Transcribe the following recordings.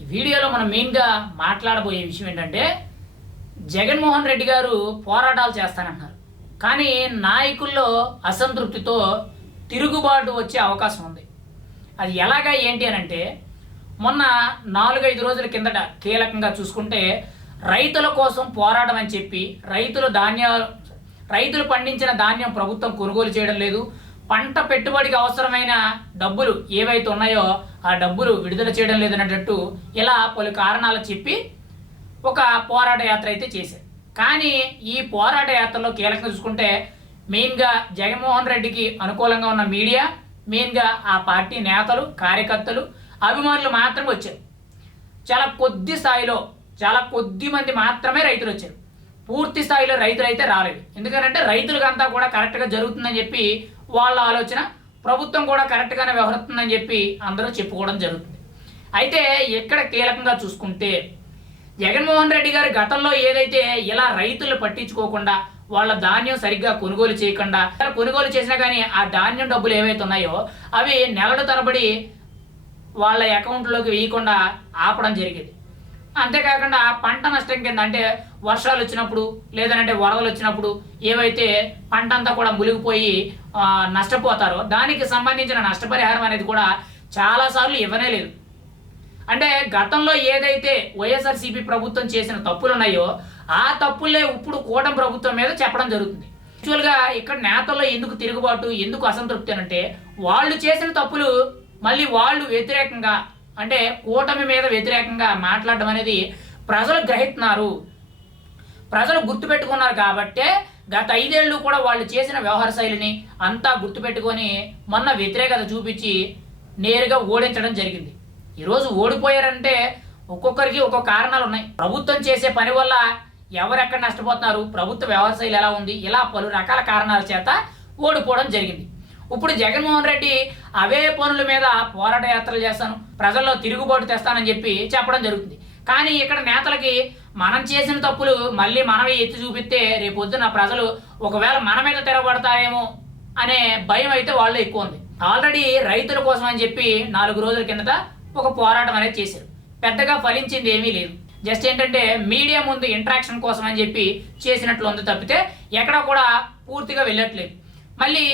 ఈ వీడియోలో మనం మెయిన్గా మాట్లాడబోయే విషయం ఏంటంటే జగన్మోహన్ రెడ్డి గారు పోరాటాలు చేస్తానంటున్నారు. కానీ నాయకుల్లో అసంతృప్తితో తిరుగుబాటు వచ్చే అవకాశం ఉంది. అది ఎలాగా ఏంటి అని అంటే మొన్న నాలుగైదు రోజుల కిందట కీలకంగా చూసుకుంటే రైతుల కోసం పోరాటం అని చెప్పి రైతులు ధాన్య రైతులు పండించిన ధాన్యం ప్రభుత్వం కొనుగోలు చేయడం లేదు పంట పెట్టుబడికి అవసరమైన డబ్బులు ఏవైతే ఉన్నాయో ఆ డబ్బులు విడుదల చేయడం లేదన్నట్టు ఇలా పలు కారణాలు చెప్పి ఒక పోరాట యాత్ర అయితే చేశారు. కానీ ఈ పోరాట యాత్రలో కీలకంగా చూసుకుంటే మెయిన్గా జగన్మోహన్ రెడ్డికి అనుకూలంగా ఉన్న మీడియా మెయిన్గా ఆ పార్టీ నేతలు కార్యకర్తలు అభిమానులు మాత్రమే వచ్చారు. చాలా కొద్ది స్థాయిలో చాలా కొద్ది మంది మాత్రమే రైతులు వచ్చారు. పూర్తి స్థాయిలో రైతులు అయితే రాలేదు. ఎందుకంటే రైతులకంతా కూడా కరెక్ట్గా జరుగుతుందని చెప్పి వాళ్ళ ఆలోచన ప్రభుత్వం కూడా కరెక్ట్గానే వ్యవహరిస్తుందని చెప్పి అందరూ చెప్పుకోవడం జరుగుతుంది. అయితే ఇక్కడ కీలకంగా చూసుకుంటే జగన్మోహన్ రెడ్డి గారు గతంలో ఏదైతే ఇలా రైతులు పట్టించుకోకుండా వాళ్ళ ధాన్యం సరిగ్గా కొనుగోలు చేయకుండా కొనుగోలు చేసినా కానీ ఆ ధాన్యం డబ్బులు ఏవైతే ఉన్నాయో అవి నెలల తరబడి వాళ్ళ అకౌంట్లోకి వేయకుండా ఆపడం జరిగేది. అంతేకాకుండా పంట నష్టం కింద అంటే వర్షాలు వచ్చినప్పుడు లేదంటే వరదలు వచ్చినప్పుడు ఏవైతే పంట అంతా కూడా మునిగిపోయి నష్టపోతారో దానికి సంబంధించిన నష్టపరిహారం అనేది కూడా చాలాసార్లు ఇవ్వనే లేదు. అంటే గతంలో ఏదైతే వైఎస్ఆర్సీపీ ప్రభుత్వం చేసిన తప్పులు ఉన్నాయో ఆ తప్పులే ఇప్పుడు కూటమి ప్రభుత్వం మీద చెప్పడం జరుగుతుంది. యాక్చువల్గా ఇక్కడ నేతల్లో ఎందుకు తిరుగుబాటు ఎందుకు అసంతృప్తి అని అంటే వాళ్ళు చేసిన తప్పులు మళ్ళీ వాళ్ళు వ్యతిరేకంగా అంటే కూటమి మీద వ్యతిరేకంగా మాట్లాడడం అనేది ప్రజలు గ్రహిస్తున్నారు. ప్రజలు గుర్తుపెట్టుకున్నారు కాబట్టే గత ఐదేళ్ళు కూడా వాళ్ళు చేసిన వ్యవహార శైలిని అంతా గుర్తుపెట్టుకొని మొన్న వ్యతిరేకత చూపించి నేరుగా ఓడించడం జరిగింది. ఈరోజు ఓడిపోయారంటే ఒక్కొక్కరికి ఒక్కొక్క కారణాలు ఉన్నాయి. ప్రభుత్వం చేసే పని వల్ల ఎవరెక్కడ నష్టపోతున్నారు? ప్రభుత్వ వ్యవహార శైలి ఎలా ఉంది? ఇలా పలు రకాల కారణాల చేత ఓడిపోవడం జరిగింది. ఇప్పుడు జగన్మోహన్ రెడ్డి అవే పనుల మీద పోరాట యాత్రలు చేస్తాను. ప్రజల్లో తిరుగుబాటు తెస్తానని చెప్పి చెప్పడం జరుగుతుంది. కానీ ఇక్కడ నేతలకి మనం చేసిన తప్పులు మళ్ళీ మనమే ఎత్తి చూపిస్తే రేపు పొద్దున్న ప్రజలు ఒకవేళ మన మీద తిరగబడతారేమో అనే భయం అయితే వాళ్ళు ఎక్కువ ఉంది. ఆల్రెడీ రైతుల కోసం అని చెప్పి నాలుగు రోజుల కిందట ఒక పోరాటం అనేది చేశారు. పెద్దగా ఫలించింది ఏమీ లేదు. జస్ట్ ఏంటంటే మీడియా ముందు ఇంటరాక్షన్ కోసం అని చెప్పి చేసినట్లు ఉంది తప్పితే ఎక్కడా కూడా పూర్తిగా వెళ్ళట్లేదు. మళ్ళీ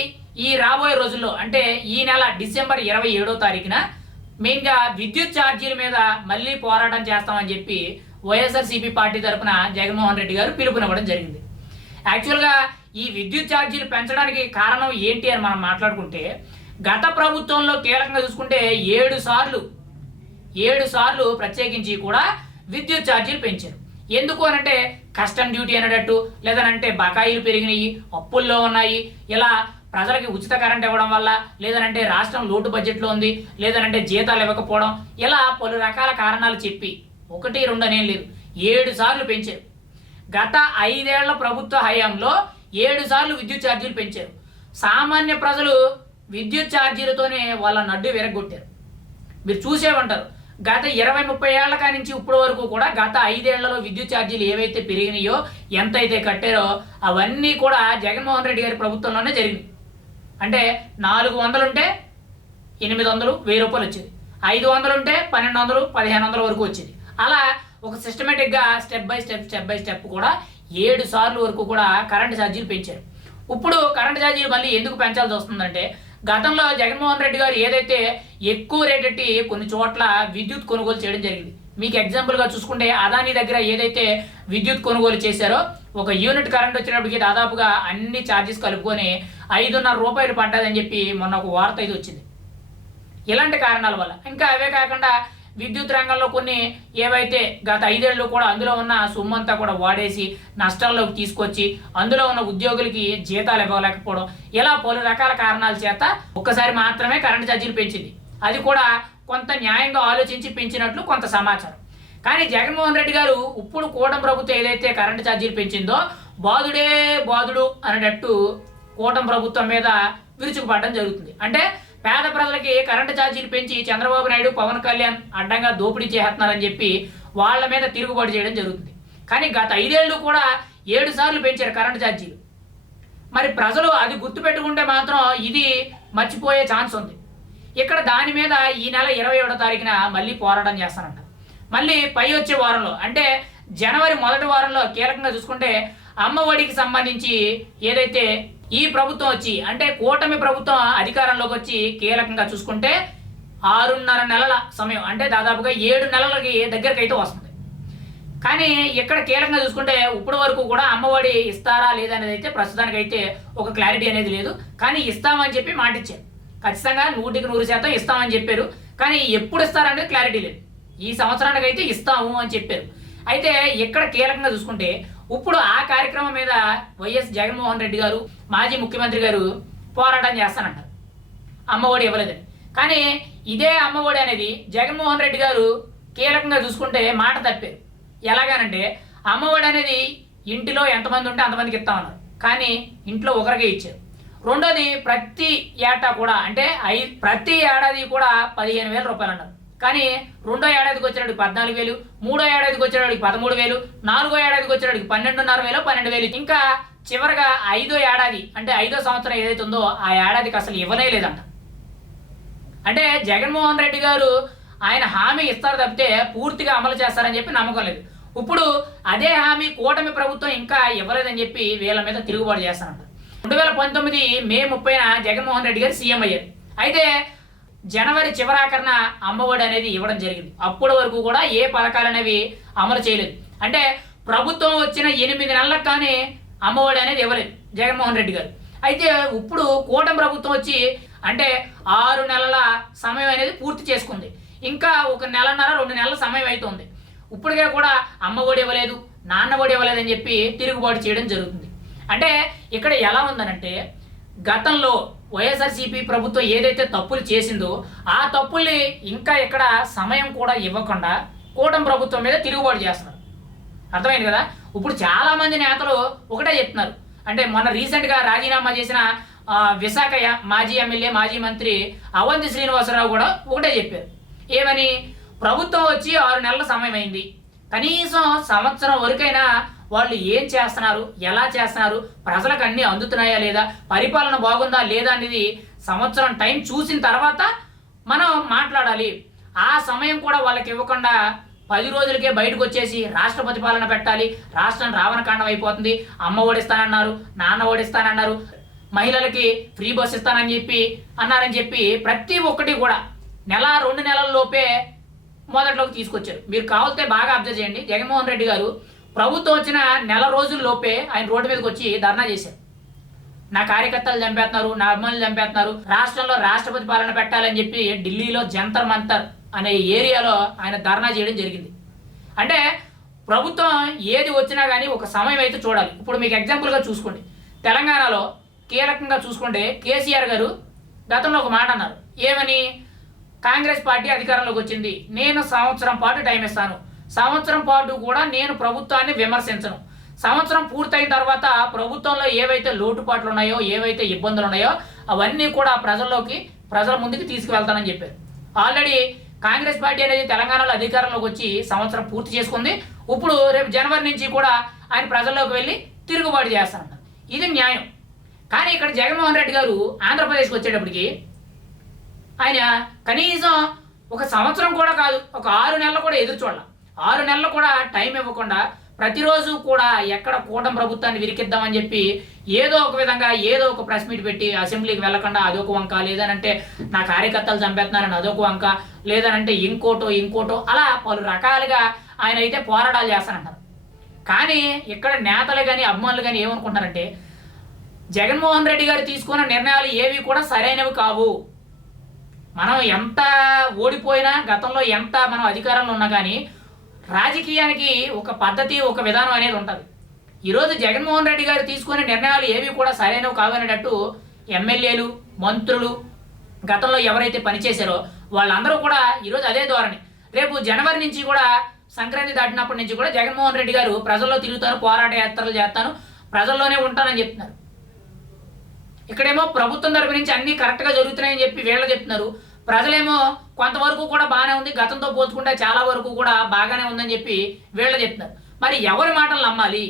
ఈ రాబోయే రోజుల్లో అంటే ఈ నెల డిసెంబర్ ఇరవై ఏడో తారీఖున మెయిన్గా విద్యుత్ ఛార్జీల మీద మళ్ళీ పోరాటం చేస్తామని చెప్పి వైఎస్ఆర్సీపీ పార్టీ తరపున జగన్మోహన్ రెడ్డి గారు పిలుపునివ్వడం జరిగింది. యాక్చువల్గా ఈ విద్యుత్ ఛార్జీలు పెంచడానికి కారణం ఏంటి అని మనం మాట్లాడుకుంటే గత ప్రభుత్వంలో కీలకంగా చూసుకుంటే ఏడు సార్లు ఏడు సార్లు ప్రత్యేకించి కూడా విద్యుత్ ఛార్జీలు పెంచారు. ఎందుకు అనంటే కస్టమ్ డ్యూటీ అనేటట్టు లేదనంటే బకాయిలు పెరిగినాయి అప్పుల్లో ఉన్నాయి ఇలా ప్రజలకి ఉచిత కరెంట్ ఇవ్వడం వల్ల లేదనంటే రాష్ట్రం లోటు బడ్జెట్లో ఉంది లేదనంటే జీతాలు ఇవ్వకపోవడం ఇలా పలు రకాల కారణాలు చెప్పి ఒకటి రెండు అనేం లేదు ఏడు సార్లు పెంచారు. గత ఐదేళ్ళ ప్రభుత్వ హయాంలో ఏడు సార్లు విద్యుత్ ఛార్జీలు పెంచారు. సామాన్య ప్రజలు విద్యుత్ ఛార్జీలతోనే వాళ్ళ నడ్డు విరగొట్టారు మీరు చూసే ఉంటారు గత ఇరవై ముప్పై ఏళ్ళ కానించి నుంచి ఇప్పటి వరకు కూడా గత ఐదేళ్ళలో విద్యుత్ ఛార్జీలు ఏవైతే పెరిగినాయో ఎంతైతే కట్టారో అవన్నీ కూడా జగన్మోహన్ రెడ్డి గారి ప్రభుత్వంలోనే జరిగింది అంటే నాలుగు వందలు ఉంటే ఎనిమిది వందలు వెయ్యి రూపాయలు వచ్చేది. ఐదు వందలు ఉంటే పన్నెండు వందలు పదిహేను వందల వరకు వచ్చేది. అలా ఒక సిస్టమేటిక్గా step by step step by step కూడా ఏడు సార్లు వరకు కూడా కరెంట్ ఛార్జీలు పెంచారు. ఇప్పుడు కరెంట్ ఛార్జీలు మళ్ళీ ఎందుకు పెంచాల్సి వస్తుందంటే గతంలో జగన్మోహన్ రెడ్డి గారు ఏదైతే ఎక్కువ రేటెట్టి కొన్ని చోట్ల విద్యుత్ కొనుగోలు చేయడం జరిగింది. మీకు ఎగ్జాంపుల్గా చూసుకుంటే అదాని దగ్గర ఏదైతే విద్యుత్ కొనుగోలు చేశారో ఒక యూనిట్ కరెంట్ వచ్చినప్పటికీ దాదాపుగా అన్ని ఛార్జెస్ కలుపుకొని ఐదున్నర రూపాయలు పడ్డదని చెప్పి మొన్న ఒక వార్త అయితే వచ్చింది. ఇలాంటి కారణాల వల్ల. ఇంకా అవే కాకుండా విద్యుత్ రంగంలో కొన్ని ఏవైతే గత ఐదేళ్ళు కూడా అందులో ఉన్న సొమ్మంతా కూడా వాడేసి నష్టాల్లోకి తీసుకొచ్చి అందులో ఉన్న ఉద్యోగులకి జీతాలు ఇవ్వలేకపోవడం ఇలా పలు రకాల కారణాల చేత ఒక్కసారి మాత్రమే కరెంటు ఛార్జీలు పెంచింది. అది కూడా కొంత న్యాయంగా ఆలోచించి పెంచినట్లు కొంత సమాచారం. కానీ జగన్మోహన్ రెడ్డి గారు ఇప్పుడు కూడం ప్రభుత్వం ఏదైతే కరెంటు ఛార్జీలు పెంచిందో బాధుడే బాధుడు అనేటట్టు కూటమి ప్రభుత్వం మీద విరుచుకుపడడం జరుగుతుంది. అంటే పేద ప్రజలకి కరెంటు ఛార్జీలు పెంచి చంద్రబాబు నాయుడు పవన్ కళ్యాణ్ అడ్డంగా దోపిడీ చేస్తున్నారని చెప్పి వాళ్ళ మీద తిరుగుబాటు చేయడం జరుగుతుంది. కానీ గత ఐదేళ్ళు కూడా ఏడు సార్లు పెంచారు కరెంటు ఛార్జీలు. మరి ప్రజలు అది గుర్తుపెట్టుకుంటే మాత్రం ఇది మర్చిపోయే ఛాన్స్ ఉంది. ఇక్కడ దాని మీద ఈ నెల ఇరవై ఏడో తారీఖున మళ్ళీ పోరాటం చేస్తానంట మళ్ళీ పై వచ్చే వారంలో అంటే జనవరి మొదటి వారంలో కీలకంగా చూసుకుంటే అమ్మ ఒడికి సంబంధించి ఏదైతే ఈ ప్రభుత్వం వచ్చి అంటే కూటమి ప్రభుత్వం అధికారంలోకి వచ్చి కీలకంగా చూసుకుంటే ఆరున్నర నెలల సమయం అంటే దాదాపుగా ఏడు నెలలకి దగ్గరికి అయితే వస్తుంది. కానీ ఇక్కడ కీలకంగా చూసుకుంటే ఇప్పటి వరకు కూడా అమ్మఒడి ఇస్తారా లేదా అనేది అయితే ప్రస్తుతానికి అయితే ఒక క్లారిటీ అనేది లేదు. కానీ ఇస్తామని చెప్పి మాట ఇచ్చారు ఖచ్చితంగా నూటికి నూరు శాతం ఇస్తామని చెప్పారు. కానీ ఎప్పుడు ఇస్తారనేది క్లారిటీ లేదు. ఈ సంవత్సరానికి అయితే ఇస్తాము అని చెప్పారు. అయితే ఇక్కడ కీలకంగా చూసుకుంటే ఇప్పుడు ఆ కార్యక్రమం మీద వైఎస్ జగన్మోహన్ రెడ్డి గారు మాజీ ముఖ్యమంత్రి గారు పోరాటం చేస్తానంటారు. అమ్మఒడి ఇవ్వలేదని. కానీ ఇదే అమ్మఒడి అనేది జగన్మోహన్ రెడ్డి గారు కీలకంగా చూసుకుంటే మాట తప్పారు. ఎలాగనంటే అమ్మఒడి అనేది ఇంటిలో ఎంతమంది ఉంటే అంతమందికి ఇస్తామన్నారు కానీ ఇంట్లో ఒకరికే ఇచ్చారు. రెండోది ప్రతి ఏటా కూడా అంటే ఐ ప్రతి ఏడాది కూడా పదిహేను వేల రూపాయలు అన్నారు. కానీ రెండో ఏడాదికి వచ్చేటికి పద్నాలుగు వేలు మూడో ఏడాదికి వచ్చేటికి పదమూడు వేలు నాలుగో ఏడాదికి వచ్చేటికి పన్నెండున్నర వేలు పన్నెండు వేలు. ఇంకా చివరగా ఐదో ఏడాది అంటే ఐదో సంవత్సరం ఏదైతే ఉందో ఆ ఏడాదికి అసలు ఇవ్వనే లేదంట. అంటే జగన్మోహన్ రెడ్డి గారు ఆయన హామీ ఇస్తారు తప్పితే పూర్తిగా అమలు చేస్తారని చెప్పి నమ్మకం లేదు. ఇప్పుడు అదే హామీ కూటమి ప్రభుత్వం ఇంకా ఇవ్వలేదని చెప్పి వీళ్ళ మీద తిరుగుబాటు చేస్తానంట రెండు వేల పంతొమ్మిది మే ముప్పైన జగన్మోహన్ రెడ్డి గారు సీఎం అయ్యారు. అయితే జనవరి చివరాకరణ అమ్మఒడి అనేది ఇవ్వడం జరిగింది. అప్పటి వరకు కూడా ఏ పథకాలు అనేవి అమలు చేయలేదు. అంటే ప్రభుత్వం వచ్చిన ఎనిమిది నెలలకు కానీ అమ్మఒడి అనేది ఇవ్వలేదు జగన్మోహన్ రెడ్డి గారు. అయితే ఇప్పుడు కూటమి ప్రభుత్వం వచ్చి అంటే ఆరు నెలల సమయం అనేది పూర్తి చేసుకుంది. ఇంకా ఒక నెలన్నర రెండు నెలల సమయం అవుతుంది ఇప్పటికే కూడా అమ్మ ఒడి ఇవ్వలేదు నాన్న ఒడి ఇవ్వలేదు అని చెప్పి తిరుగుబాటు చేయడం జరుగుతుంది. అంటే ఇక్కడ ఎలా ఉందనంటే గతంలో వైఎస్ఆర్సీపీ ప్రభుత్వం ఏదైతే తప్పులు చేసిందో ఆ తప్పుల్ని ఇంకా ఇక్కడ సమయం కూడా ఇవ్వకుండా కూటమి ప్రభుత్వం మీద తిరుగుబాటు చేస్తున్నారు. అర్థమైంది కదా? ఇప్పుడు చాలామంది నేతలు ఒకటే చెప్తున్నారు. అంటే మొన్న రీసెంట్గా రాజీనామా చేసిన విశాఖ మాజీ ఎమ్మెల్యే మాజీ మంత్రి అవంతి శ్రీనివాసరావు కూడా ఒకటే చెప్పారు. ఏమని? ప్రభుత్వం వచ్చి ఆరు నెలల సమయం అయింది. కనీసం సంవత్సరం వరకైనా వాళ్ళు ఏం చేస్తున్నారు ఎలా చేస్తున్నారు ప్రజలకు అన్ని అందుతున్నాయా లేదా పరిపాలన బాగుందా లేదా అనేది సంవత్సరం టైం చూసిన తర్వాత మనం మాట్లాడాలి. ఆ సమయం కూడా వాళ్ళకి ఇవ్వకుండా పది రోజులకే బయటకు వచ్చేసి రాష్ట్రపతి పాలన పెట్టాలి. రాష్ట్రం రావణకాండం అయిపోతుంది. అమ్మ ఓడిస్తానన్నారు నాన్న ఓడిస్తానన్నారు మహిళలకి ఫ్రీ బస్ ఇస్తానని చెప్పి అన్నారని చెప్పి ప్రతి ఒక్కటి కూడా నెల రెండు నెలల లోపే మొదట్లోకి తీసుకొచ్చారు. మీరు కావాలితే బాగా అబ్జర్వ్ చేయండి. జగన్మోహన్ రెడ్డి గారు ప్రభుత్వం వచ్చిన నెల రోజుల లోపే ఆయన రోడ్డు మీదకి వచ్చి ధర్నా చేశారు. నా కార్యకర్తలు చంపేస్తున్నారు నా అభిమానులు చంపేస్తున్నారు రాష్ట్రంలో రాష్ట్రపతి పాలన పెట్టాలని చెప్పి ఢిల్లీలో జంతర్ మంతర్ అనే ఏరియాలో ఆయన ధర్నా చేయడం జరిగింది. అంటే ప్రభుత్వం ఏది వచ్చినా కానీ ఒక సమయం అయితే చూడాలి. ఇప్పుడు మీకు ఎగ్జాంపుల్గా చూసుకోండి. తెలంగాణలో కీలకంగా చూసుకుంటే కేసీఆర్ గారు గతంలో ఒక మాట అన్నారు. ఏమని? కాంగ్రెస్ పార్టీ అధికారంలోకి వచ్చింది. నేను సంవత్సరం పాటు టైం ఇస్తాను. సంవత్సరం పాటు కూడా నేను ప్రభుత్వాన్ని విమర్శించను. సంవత్సరం పూర్తయిన తర్వాత ప్రభుత్వంలో ఏవైతే లోటుపాట్లు ఉన్నాయో ఏవైతే ఇబ్బందులు ఉన్నాయో అవన్నీ కూడా ప్రజల్లోకి ప్రజల ముందుకు తీసుకువెళ్తానని చెప్పారు. ఆల్రెడీ కాంగ్రెస్ పార్టీ అనేది తెలంగాణలో అధికారంలోకి వచ్చి సంవత్సరం పూర్తి చేసుకుంది. ఇప్పుడు రేపు జనవరి నుంచి కూడా ఆయన ప్రజల్లోకి వెళ్ళి తిరుగుబాటు చేస్తాను ఇది న్యాయం. కానీ ఇక్కడ జగన్మోహన్ రెడ్డి గారు ఆంధ్రప్రదేశ్కి వచ్చేటప్పటికి ఆయన కనీసం ఒక సంవత్సరం కూడా కాదు ఒక ఆరు నెలలు కూడా ఎదురు చూడాలి. ఆరు నెలలు కూడా టైం ఇవ్వకుండా ప్రతిరోజు కూడా ఎక్కడ కూటమి ప్రభుత్వాన్ని విరికిద్దామని చెప్పి ఏదో ఒక విధంగా ఏదో ఒక ప్రెస్ మీట్ పెట్టి అసెంబ్లీకి వెళ్ళకుండా అదొక వంక లేదనంటే నా కార్యకర్తలు చంపేస్తున్నారని అదొక వంక లేదనంటే ఇంకోటో ఇంకోటో అలా పలు రకాలుగా ఆయన అయితే పోరాటాలు చేస్తానంటారు కానీ ఇక్కడ నేతలు కానీ అభిమానులు కానీ ఏమనుకుంటారంటే జగన్మోహన్ రెడ్డి గారు తీసుకున్న నిర్ణయాలు ఏవి కూడా సరైనవి కావు. మనం ఎంత ఓడిపోయినా గతంలో ఎంత మనం అధికారంలో ఉన్నా కానీ రాజకీయానికి ఒక పద్ధతి ఒక విధానం అనేది ఉంటుంది. ఈరోజు జగన్మోహన్ రెడ్డి గారు తీసుకునే నిర్ణయాలు ఏవి కూడా సరైనవి కావనేటట్టు ఎమ్మెల్యేలు మంత్రులు గతంలో ఎవరైతే పనిచేశారో వాళ్ళందరూ కూడా ఈరోజు అదే ధోరణి. రేపు జనవరి నుంచి కూడా సంక్రాంతి దాటినప్పటి నుంచి కూడా జగన్మోహన్ రెడ్డి గారు ప్రజల్లో తిరుగుతాను పోరాట యాత్రలు చేస్తాను ప్రజల్లోనే ఉంటానని చెప్తున్నారు. ఇక్కడేమో ప్రభుత్వం తరపు నుంచి అన్ని కరెక్ట్గా జరుగుతున్నాయని చెప్పి వీళ్ళు చెప్తున్నారు. ప్రజలేమో కొంతవరకు కూడా బాగానే ఉంది గతంతో పోల్చుకుంటే చాలా వరకు కూడా బాగానే ఉందని చెప్పి వీళ్ళు చెప్తున్నారు. మరి ఎవరి మాటలు నమ్మాలి?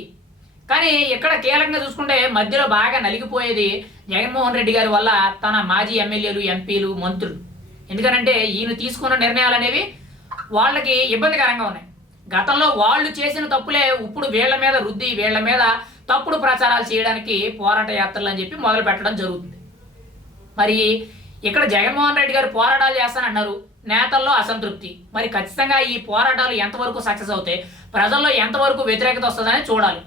కానీ ఇక్కడ కీలకంగా చూసుకుంటే మధ్యలో బాగా నలిగిపోయేది జగన్మోహన్ రెడ్డి గారి వల్ల తన మాజీ ఎమ్మెల్యేలు ఎంపీలు మంత్రులు. ఎందుకనంటే ఈయన తీసుకున్న నిర్ణయాలు అనేవి వాళ్ళకి ఇబ్బందికరంగా ఉన్నాయి. గతంలో వాళ్ళు చేసిన తప్పులే ఇప్పుడు వీళ్ళ మీద రుద్ది వీళ్ళ మీద తప్పుడు ప్రచారాలు చేయడానికి పోరాట యాత్రలు అని చెప్పి మొదలు పెట్టడం జరుగుతుంది. మరి ఇక్కడ జగన్మోహన్ రెడ్డి గారు పోరాటాలు చేస్తానన్నారు. నేతల్లో అసంతృప్తి. మరి ఖచ్చితంగా ఈ పోరాటాలు ఎంతవరకు సక్సెస్ అవుతాయి? ప్రజల్లో ఎంతవరకు వ్యతిరేకత వస్తుందని చూడాలి.